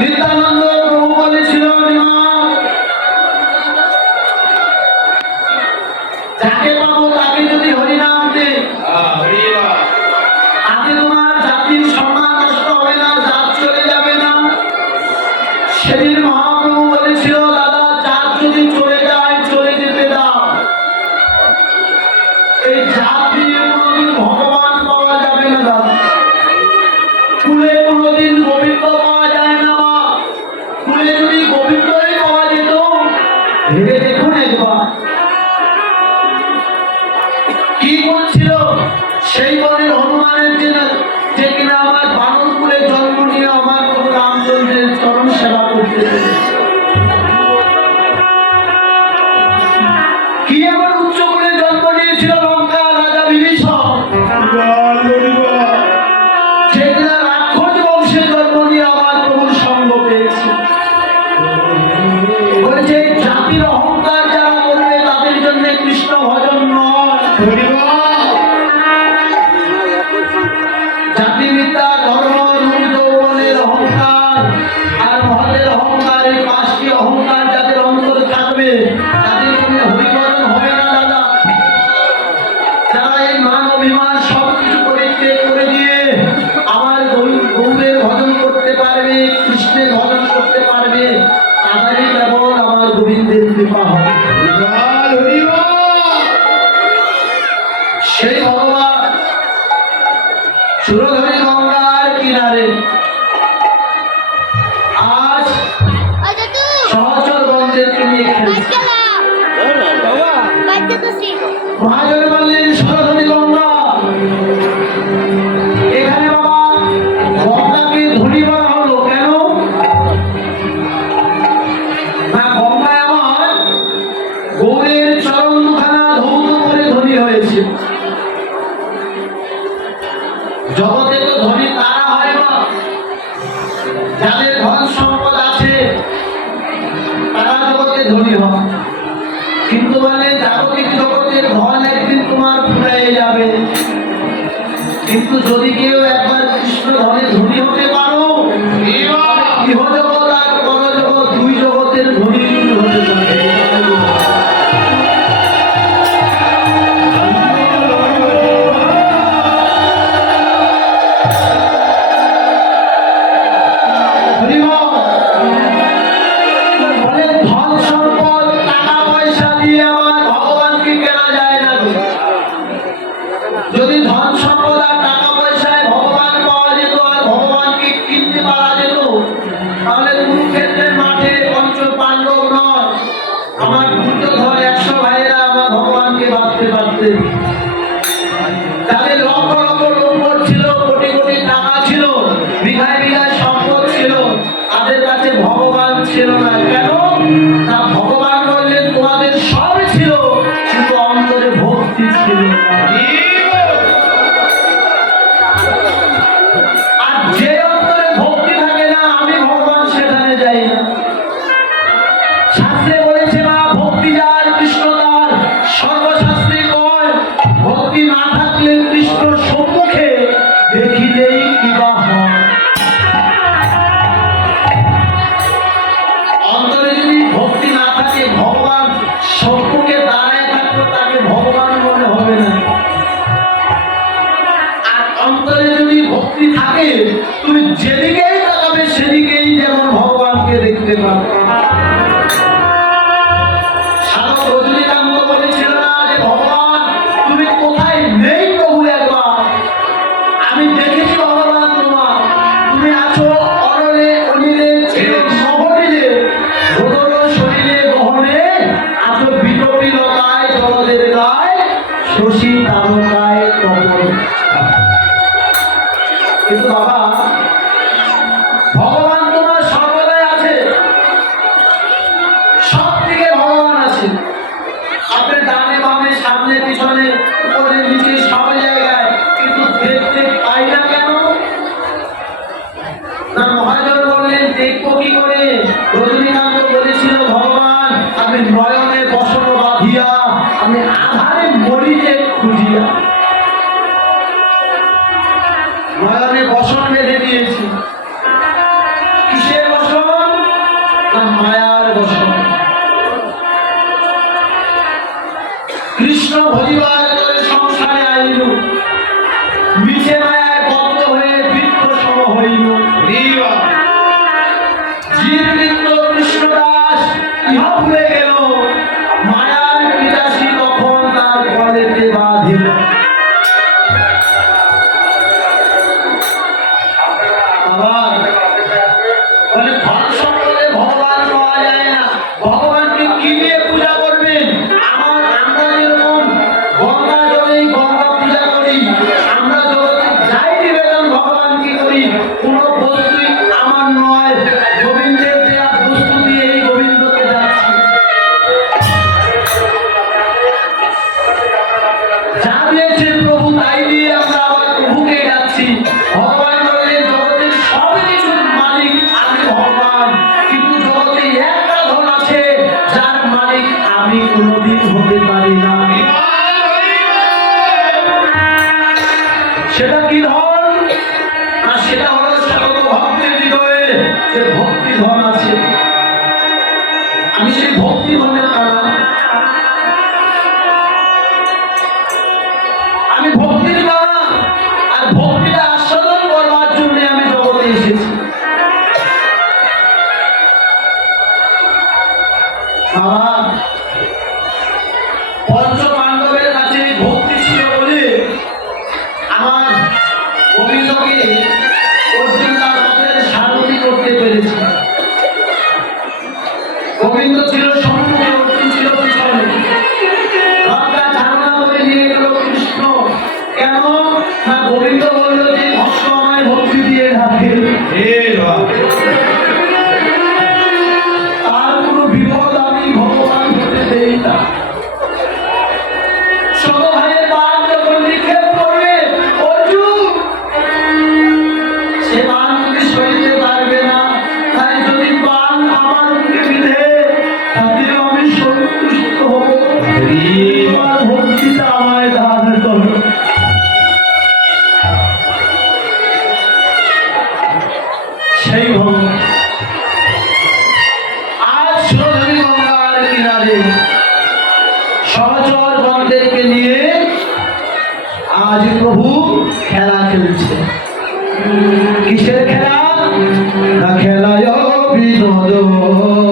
নিত্যানন্দ প্রভু বলেছিল না Yeah. আমার গোবিন্দের কৃপা হবে সেই ভগবান কিন্তু বলে জাগতিক জগতের ধন একদিন তোমার ফুরাইয়ে যাবে। কিন্তু যদি কেউ একবার কৃষ্ণ ধনে ধনী হতে পারো কি হতে মায়ার দর্শন কৃষ্ণ ভজিবার সংসারে আইলু মিছে না যে ভক্তি ধন আছে। Amém. না খেলায় বিনোদ